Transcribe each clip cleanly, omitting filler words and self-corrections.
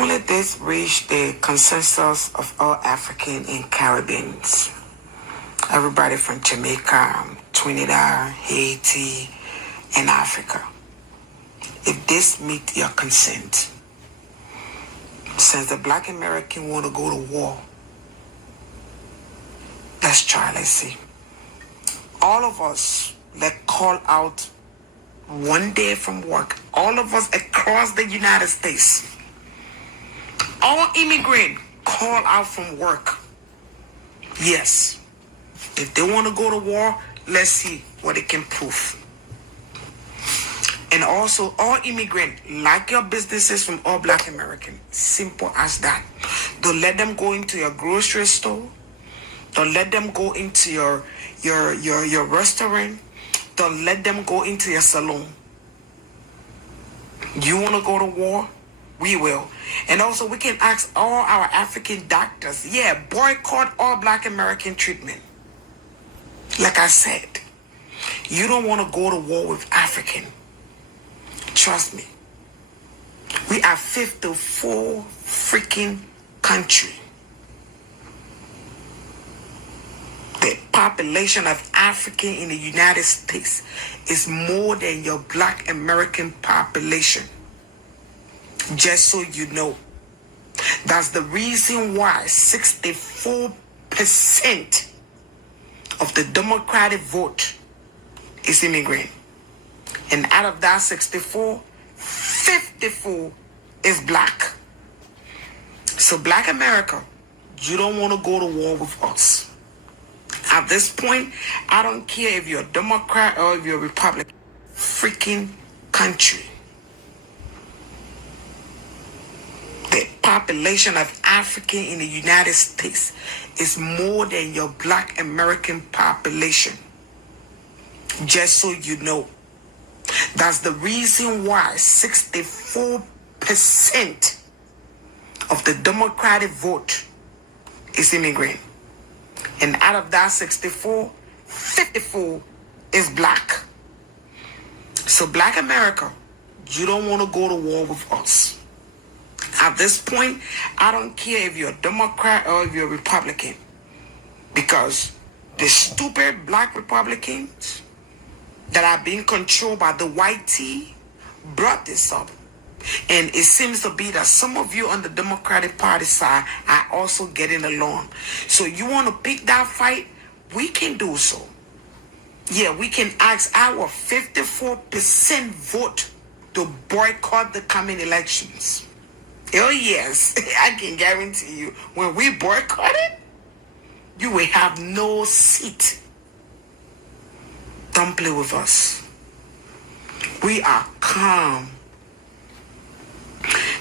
Only this reached the consensus of all African and Caribbeans. Everybody from Jamaica, Trinidad, Haiti, and Africa. If this meet your consent, since the Black American want to go to war, let's try, let's see. All of us, let's call out one day from work. All of us across the United States. All immigrants call out from work. Yes. If they want to go to war, let's see what they can prove. And also, all immigrants, like your businesses from all Black Americans. Simple as that. Don't let them go into your grocery store. Don't let them go into your restaurant. Don't let them go into your salon. You want to go to war? We will. And also, we can ask all our African doctors, boycott all Black American treatment. Like I said, you don't want to go to war with African. Trust me. We are 54 freaking country. The population of African in the United States is more than your Black American population. Just so you know. That's the reason why 64% of the Democratic vote is immigrant. And out of that 64, 54 is Black. So Black America, you don't want to go to war with us. At this point, I don't care if you're a Democrat or if you're a Republican. Freaking country. The population of African in the United States is more than your Black American population. Just so you know. That's the reason why 64% of the Democratic vote is immigrant. And out of that 64, 54 is Black. So Black America, you don't want to go to war with us. At this point, I don't care if you're a Democrat or if you're a Republican. Because the stupid Black Republicans that are being controlled by the white tea brought this up. And it seems to be that some of you on the Democratic Party side are also getting along. So you want to pick that fight? We can do so. Yeah, we can ask our 54% vote to boycott the coming elections. Oh yes, I can guarantee you, when we boycott it, you will have no seat. Don't play with us. We are calm.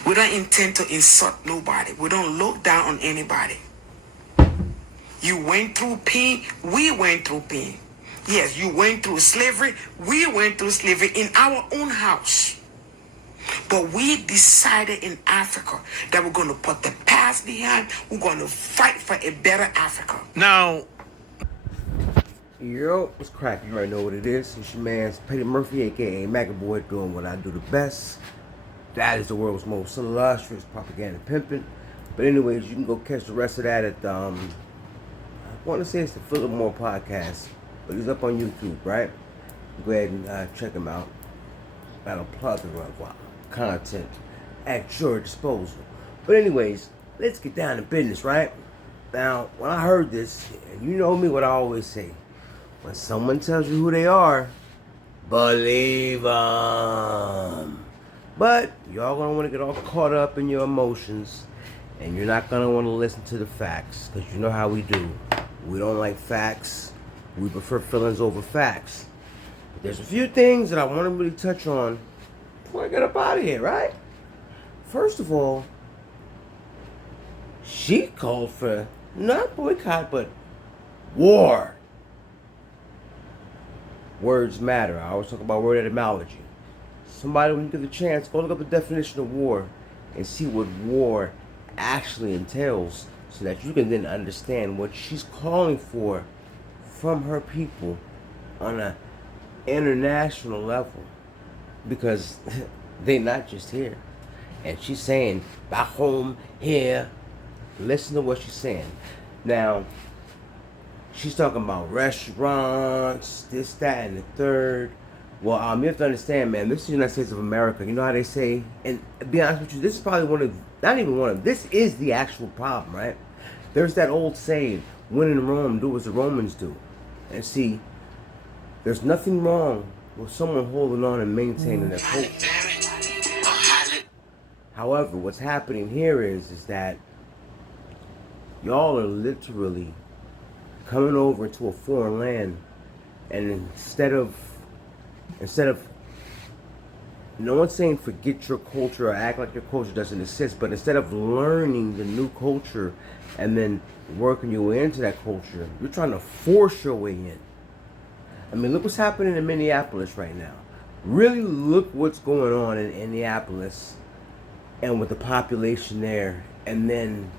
We don't intend to insult nobody. We don't look down on anybody. You went through pain. We went through pain. Yes, you went through slavery. We went through slavery in our own house. But we decided in Africa that we're going to put the past behind. We're going to fight for a better Africa. Now, yo, what's cracking? You already know what it is. It's your man, Petty Murphy, a.k.a. Magaboy, doing what I do the best. That is the world's most illustrious propaganda pimping. But anyways, you can go catch the rest of that at, I want to say it's the Philip Moore podcast. But he's up on YouTube, right? Go ahead and check him out. Got a plethora of content at your disposal. But anyways, let's get down to business, right? Now, when I heard this, and you know me what I always say, when someone tells you who they are, believe them. But y'all gonna want to get all caught up in your emotions, and you're not gonna want to listen to the facts, because you know how we do. We don't like facts. We prefer feelings over facts. But there's a few things that I want to really touch on before I get up out of here, right? First of all, she called for not boycott, but war. Words matter. I always talk about word etymology. Somebody, when you get the chance, go look up the definition of war and see what war actually entails, so that you can then understand what she's calling for from her people on an international level. Because they're not just here. And she's saying, back home, here. Listen to what she's saying. Now, she's talking about restaurants, this, that, and the third. Well, you have to understand, man, this is the United States of America. You know how they say, and to be honest with you, this is probably one of, not even one of, this is the actual problem, right? There's that old saying, when in Rome, do as the Romans do. And see, there's nothing wrong with someone holding on and maintaining their culture. However, what's happening here is that y'all are literally coming over to a foreign land, and instead of no one's saying forget your culture or act like your culture doesn't exist, but instead of learning the new culture and then working your way into that culture, you're trying to force your way in. I mean, look what's happening in Minneapolis right now. Really look what's going on in Minneapolis and with the population there, and then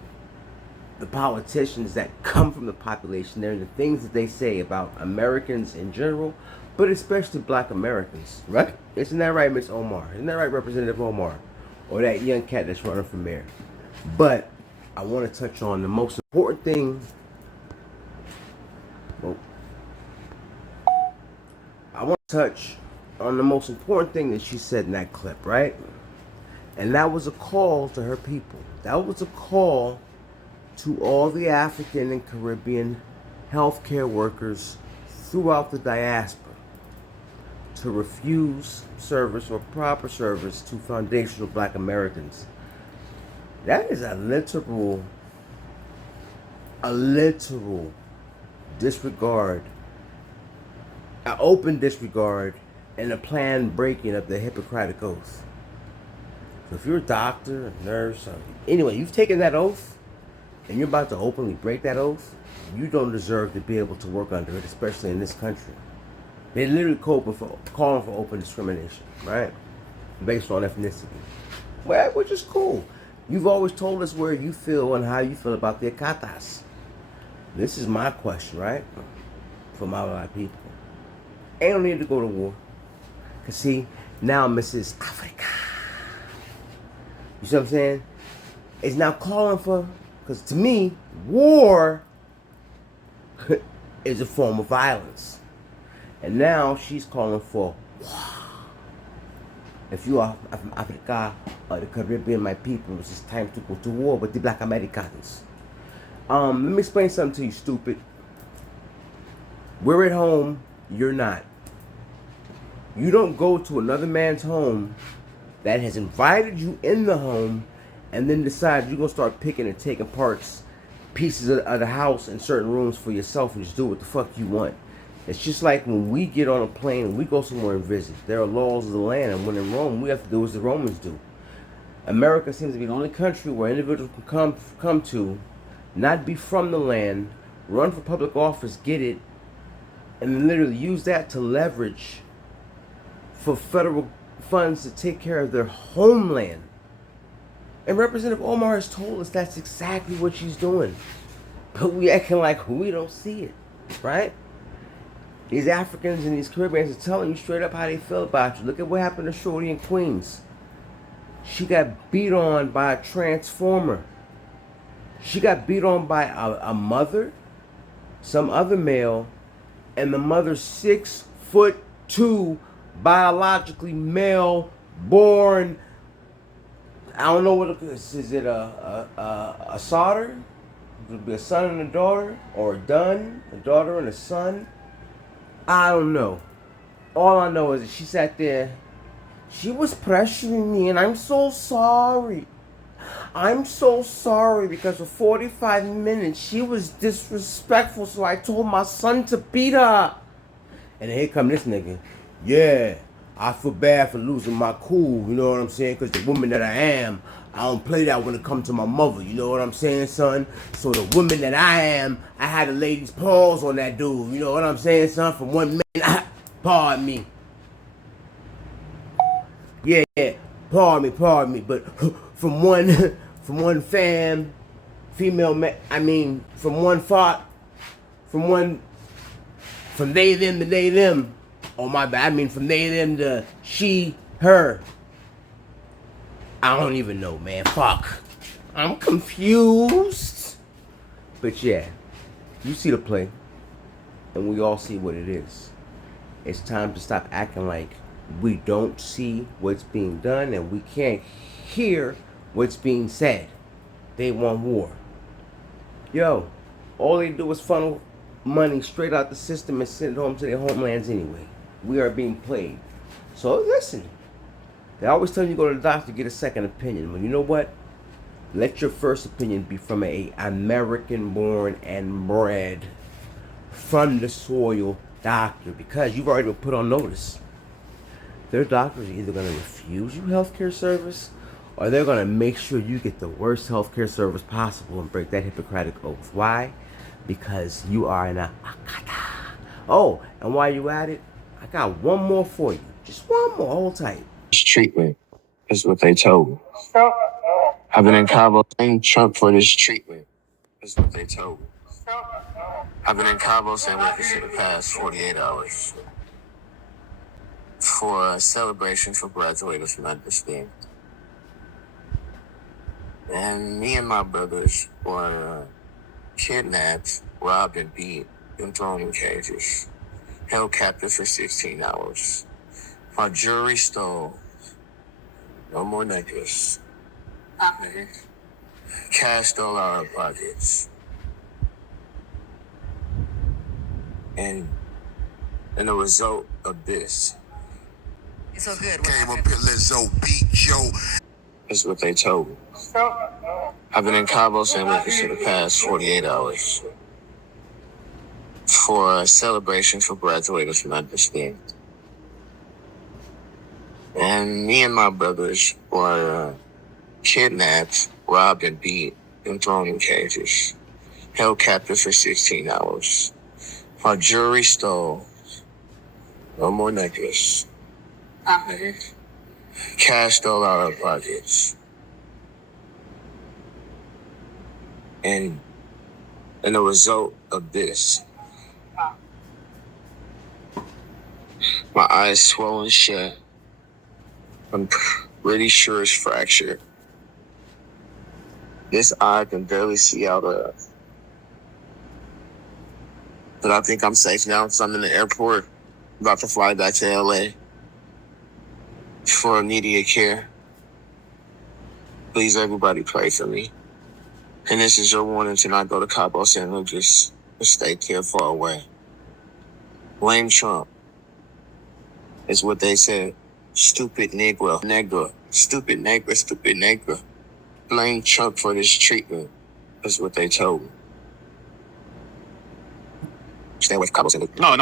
the politicians that come from the population there and the things that they say about Americans in general, but especially black Americans, right? Isn't that right, Miss Omar? Isn't that right, Representative Omar? Or that young cat that's running for mayor? But I want to touch on the most important thing. Well, I want to touch on the most important thing that she said in that clip, right? And that was a call to her people. That was a call to all the African and Caribbean healthcare workers throughout the diaspora to refuse service or proper service to foundational black Americans. That is a literal disregard, an open disregard, and a planned breaking of the Hippocratic Oath. So if you're a doctor, a nurse, anyway, you've taken that oath, and you're about to openly break that oath, you don't deserve to be able to work under it, especially in this country. They literally calling for open discrimination, right? Based on ethnicity. Well, which is cool. You've always told us where you feel and how you feel about the Akatas. This is my question, right? For my black people. Ain't no need to go to war. Because see, now Mrs. Africa, you see what I'm saying? Is now calling for, because to me, war is a form of violence. And now she's calling for war. If you are from Africa or the Caribbean, my people, it's time to go to war with the black Americans. Let me explain something to you, stupid. We're at home, you're not. You don't go to another man's home that has invited you in the home and then decide you're going to start picking and taking pieces of the house and certain rooms for yourself and just do what the fuck you want. It's just like when we get on a plane and we go somewhere and visit. There are laws of the land, and when in Rome, we have to do as the Romans do. America seems to be the only country where individuals can come to, not be from the land, run for public office, get it, and then literally use that to leverage for federal funds to take care of their homeland. And Representative Omar has told us that's exactly what she's doing. But we acting like we don't see it, right? These Africans and these Caribbeans are telling you straight up how they feel about you. Look at what happened to Shorty in Queens. She got beat on by a transformer. She got beat on by a mother, some other male, and the mother's 6'2", biologically male, born. I don't know what it is. Is it a solder? It would be a son and a daughter, or a daughter and a son. I don't know. All I know is that she sat there. She was pressuring me, and I'm so sorry. I'm so sorry because for 45 minutes she was disrespectful, so I told my son to beat her. And then here come this nigga. Yeah, I feel bad for losing my cool, you know what I'm saying? Because the woman that I am, I don't play that when it comes to my mother, you know what I'm saying, son? So the woman that I am, I had a lady's paws on that dude, you know what I'm saying, son? From one man, pardon me. Yeah, pardon me, but from one female man, I mean, from they, them to they, them. Oh, my bad, I mean from they, them to she, her. I don't even know, man. Fuck. I'm confused. But yeah, you see the play, and we all see what it is. It's time to stop acting like we don't see what's being done and we can't hear what's being said. They want war. Yo, all they do is funnel money straight out the system and send it home to their homelands anyway. We are being played. So listen, they always tell you to go to the doctor to get a second opinion. Well, you know what? Let your first opinion be from a American born and bred from the soil doctor, because you've already been put on notice. Their doctors are either going to refuse you healthcare service or they're going to make sure you get the worst healthcare service possible and break that Hippocratic oath. Why? Because you are an akata. Oh, and while you at it, I got one more for you. Just one more. Hold tight. This treatment is what they told me. I've been in Cabo saying Trump for this treatment is what they told me. I've been in Cabo San Lucas for the past 48 hours for a celebration for graduates from understanding. And me and my brothers were kidnapped, robbed, and beat and thrown in cages, held captive for 16 hours. Our jewelry stole. No more necklace. Cash stole our pockets. And the result of this. It's so good. Came up here, Lizzo beat Joe. Is what they told me. I've been in Cabo San Lucas for the past 48 hours for a celebration for graduates from understanding. And me and my brothers were kidnapped, robbed, and beat and thrown in cages, held captive for 16 hours. Our jewelry stole. No more necklace. Cash stole our pockets. And the result of this, my eyes swollen shut. I'm pretty sure it's fractured. This eye can barely see out of. But I think I'm safe now because I'm in the airport, about to fly back to LA for immediate care. Please, everybody, pray for me. And this is your warning to not go to Cabo San Lucas. Stay clear far away. Blame Trump. Is what they said. Stupid Negro. Negro. Stupid Negro. Stupid Negro. Blame Trump for this treatment. Is what they told me. Stay away from Cabo San Lucas. No.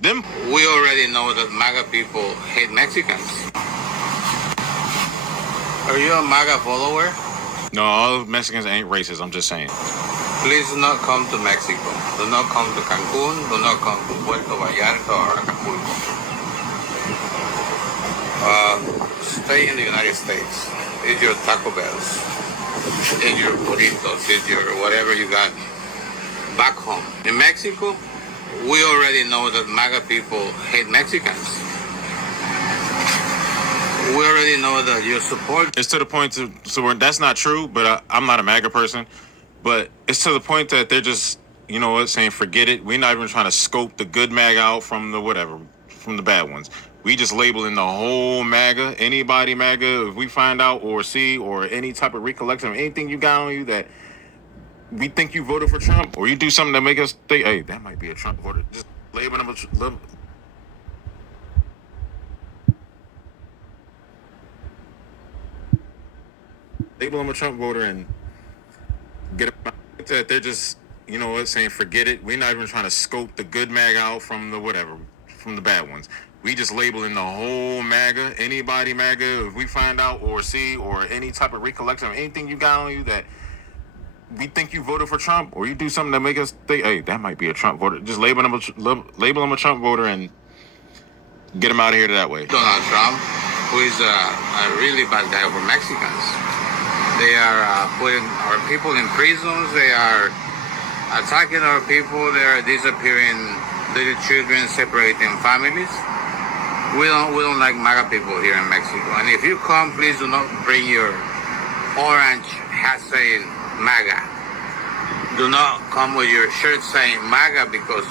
Them. We already know that MAGA people hate Mexicans. Are you a MAGA follower? No, all Mexicans ain't racist. I'm just saying. Please do not come to Mexico. Do not come to Cancun. Do not come to Puerto Vallarta or Acapulco. Stay in the United States. Eat your Taco Bells. Eat your burritos. Eat your whatever you got back home. In Mexico, we already know that MAGA people hate Mexicans. We already know that you support. It's to the point that's not true, but I'm not a MAGA person. But it's to the point that they're just, you know what, saying forget it. We're not even trying to scope the good MAGA out from the whatever, from the bad ones. We just labeling the whole MAGA, anybody MAGA, if we find out or see or any type of recollection of anything you got on you that we think you voted for Trump or you do something that make us think, hey, that might be a Trump voter. Just label them a Trump voter and get them out. That they're just, you know what, saying forget it. We're not even trying to scope the good MAGA out from the whatever, from the bad ones. We just labeling the whole MAGA, anybody MAGA, if we find out or see or any type of recollection of anything you got on you that we think you voted for Trump or you do something that make us think, hey, that might be a Trump voter. Just label them a Trump voter and get them out of here that way. Donald Trump, who is a really bad guy for Mexicans. They are putting our people in prisons. They are attacking our people. They are disappearing little children, separating families. We don't like MAGA people here in Mexico. And if you come, please do not bring your orange hat saying MAGA. Do not come with your shirt saying MAGA because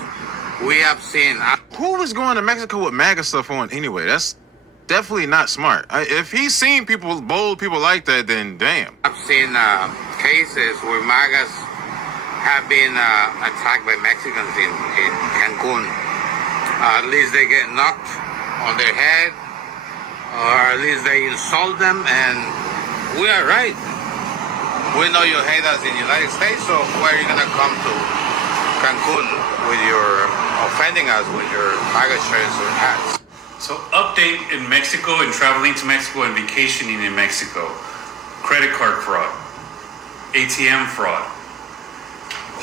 we have seen. Who was going to Mexico with MAGA stuff on anyway? That's definitely not smart. If he's seen people, bold people like that, then damn. I've seen cases where MAGAs have been attacked by Mexicans in Cancun. At least they get knocked on their head, or at least they insult them, and we are right. We know you hate us in the United States, so why are you gonna come to Cancun with your offending us with your MAGA shirts or hats? So update in Mexico and traveling to Mexico and vacationing in Mexico. Credit card fraud, ATM fraud,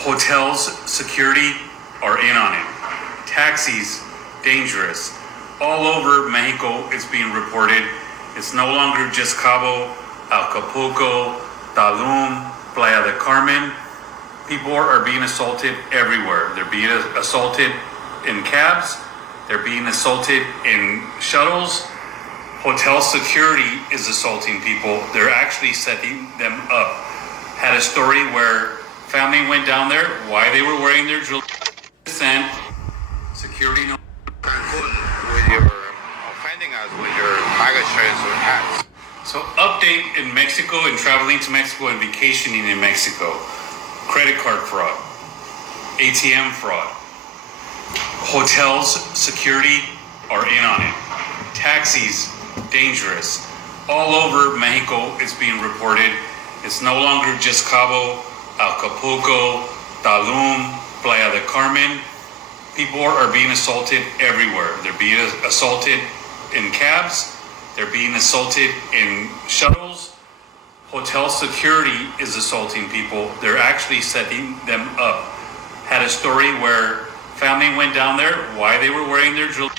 hotels, security are in on it. Taxis, dangerous. All over Mexico, it's being reported. It's no longer just Cabo, Acapulco, Tulum, Playa del Carmen. People are being assaulted everywhere. They're being assaulted in cabs. They're being assaulted in shuttles. Hotel security is assaulting people. They're actually setting them up. Had a story where family went down there, why they were wearing their jewelry. Security no. With your offending us with your MAGA shirts or hats. So update in Mexico and traveling to Mexico and vacationing in Mexico. Credit card fraud, ATM fraud, hotels, security are in on it. Taxis, dangerous. All over Mexico, it's being reported. It's no longer just Cabo, Acapulco, Tulum, Playa del Carmen. People are being assaulted everywhere. They're being assaulted in cabs. They're being assaulted in shuttles. Hotel security is assaulting people. They're actually setting them up. Had a story where family went down there, why they were wearing their jewelry.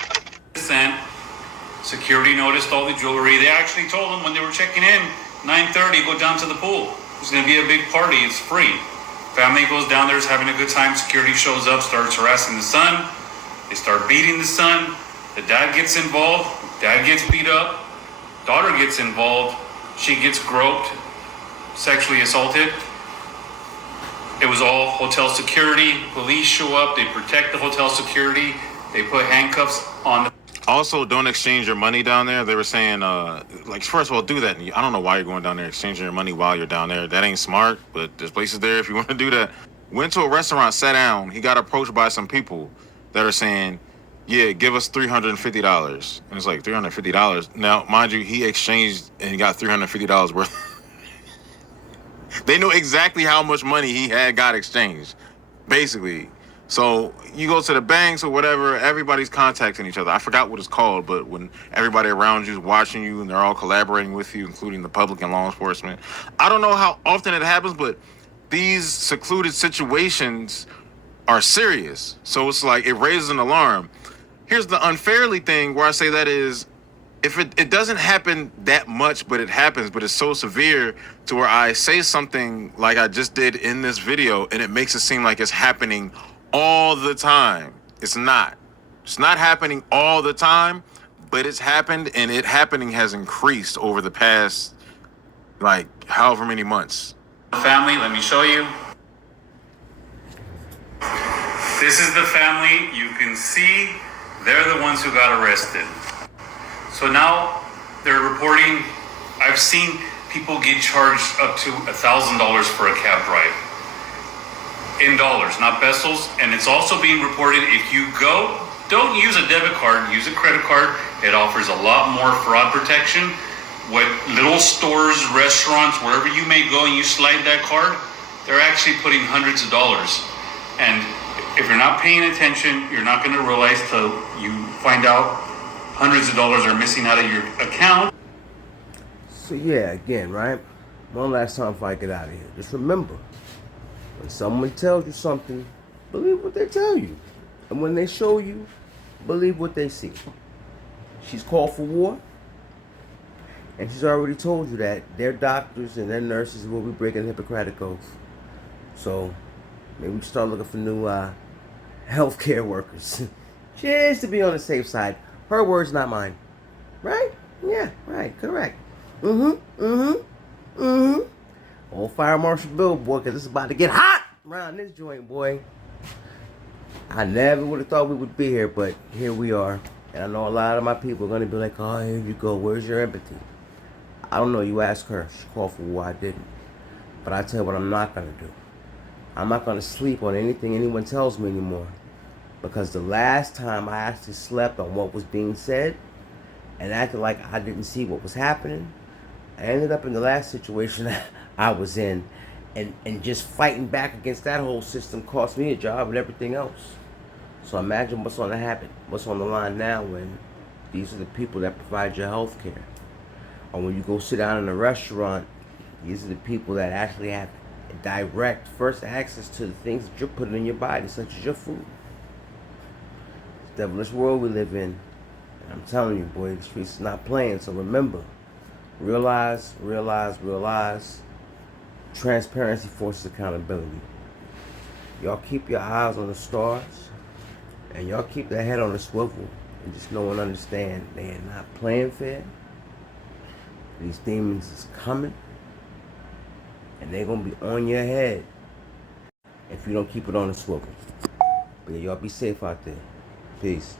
Security noticed all the jewelry. They actually told them when they were checking in, 9:30, go down to the pool. There's going to be a big party. It's free. Family goes down there, is having a good time. Security shows up, starts harassing the son. They start beating the son. The dad gets involved. Dad gets beat up. Daughter gets involved. She gets groped, sexually assaulted. It was all hotel security. Police show up. They protect the hotel security. They put handcuffs on the. Also, don't exchange your money down there. They were saying, like, first of all, do that. I don't know why you're going down there exchanging your money while you're down there. That ain't smart, but there's places there if you want to do that. Went to a restaurant, sat down. He got approached by some people that are saying, yeah, give us $350. And it's like, $350? Now, mind you, he exchanged and he got $350 worth. They know exactly how much money he had got exchanged, basically. So you go to the banks or whatever, everybody's contacting each other. I forgot what it's called, but when everybody around you is watching you and they're all collaborating with you, including the public and law enforcement. I don't know how often it happens, but these secluded situations are serious. So it's like, it raises an alarm. Here's the unfairly thing where I say that is, if it doesn't happen that much, but it happens, but it's so severe to where I say something like I just did in this video and it makes it seem like it's happening all the time. It's not. It's not happening all the time, but it's happened, and it happening has increased over the past, like, however many months. Family, let me show you. This is the family. You can see they're the ones who got arrested. So now they're reporting, I've seen people get charged up to $1,000 for a cab ride. In dollars, not pesos. And it's also being reported, if you go, don't use a debit card, use a credit card. It offers a lot more fraud protection. What little stores, restaurants, wherever you may go and you slide that card, they're actually putting hundreds of dollars. And if you're not paying attention, you're not going to realize till you find out hundreds of dollars are missing out of your account. So yeah, again, right? One last time before I get out of here. Just remember, when someone tells you something, believe what they tell you. And when they show you, believe what they see. She's called for war. And she's already told you that their doctors and their nurses will be breaking the Hippocratic Oath. So maybe we should start looking for new healthcare workers. Just to be on the safe side. Her words, not mine. Right? Yeah, right, correct. Old Fire Marshal Bill, boy, because it's about to get hot around this joint, boy. I never would have thought we would be here, but here we are. And I know a lot of my people are going to be like, oh, here you go. Where's your empathy? I don't know. You ask her. She called for why I didn't. But I tell you what I'm not going to do. I'm not going to sleep on anything anyone tells me anymore. Because the last time I actually slept on what was being said and acted like I didn't see what was happening, I ended up in the last situation I was in. And just fighting back against that whole system cost me a job and everything else. So imagine what's on the line now when these are the people that provide your health care. Or when you go sit down in a restaurant, these are the people that actually have direct first access to the things that you're putting in your body, such as your food. It's a devilish world we live in. And I'm telling you, boy, the streets is not playing. So remember, realize, transparency forces accountability. Y'all keep your eyes on the stars, and y'all keep that head on the swivel, and just know and understand they are not playing fair. These demons is coming, and they're gonna be on your head if you don't keep it on the swivel. But yeah, y'all be safe out there. Peace.